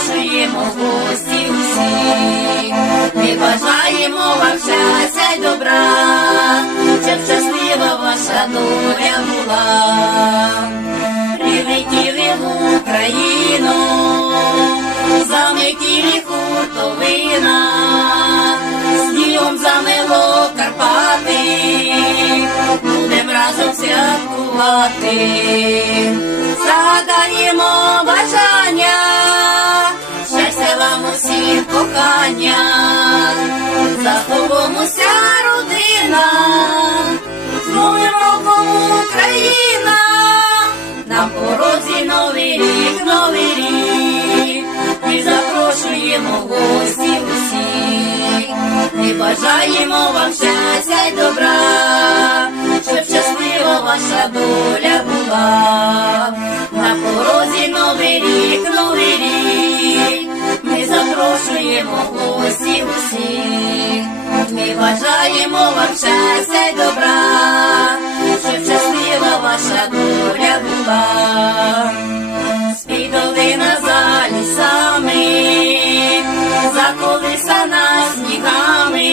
запрошуємо гості усі, ми бажаємо вам щастя й добра, щоб щаслива ваша доля була, прилетіли в Україну, заметіли хуртовина, снігом замело Карпати, будем разом святкувати, задаємо бажання кохання, заховимося родина, з новим роком Україна, на порозі новий рік, новий рік, ми запрошуємо гості усіх, ми бажаємо вам щастя й добра, щоб щаслива ваша доля була, запрошуємо гості усіх, ми бажаємо вам щастя й добра, щоб щаслива ваша доля була. Спідовина за лісами, заколисана снігами,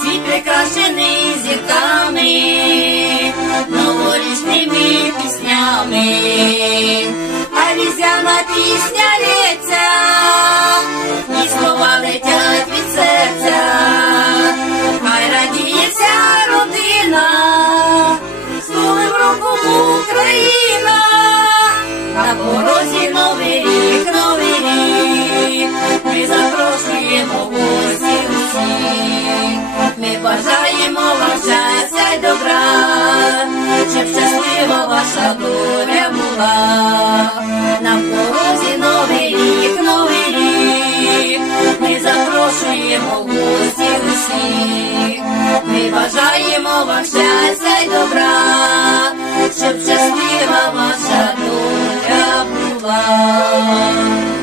світ прикрашений зірками, новорічними піснями, а різдвяна пісня лється, Україна, на порозі новий рік, новий рік, ми запрошуємо гості усіх, ми бажаємо вам щастя й добра, щоб щаслива ваша доля була, на порозі новий рік, новий рік, ми запрошуємо гості усіх, ми бажаємо вам щастя й добра, щоб щаслива ваша доля була.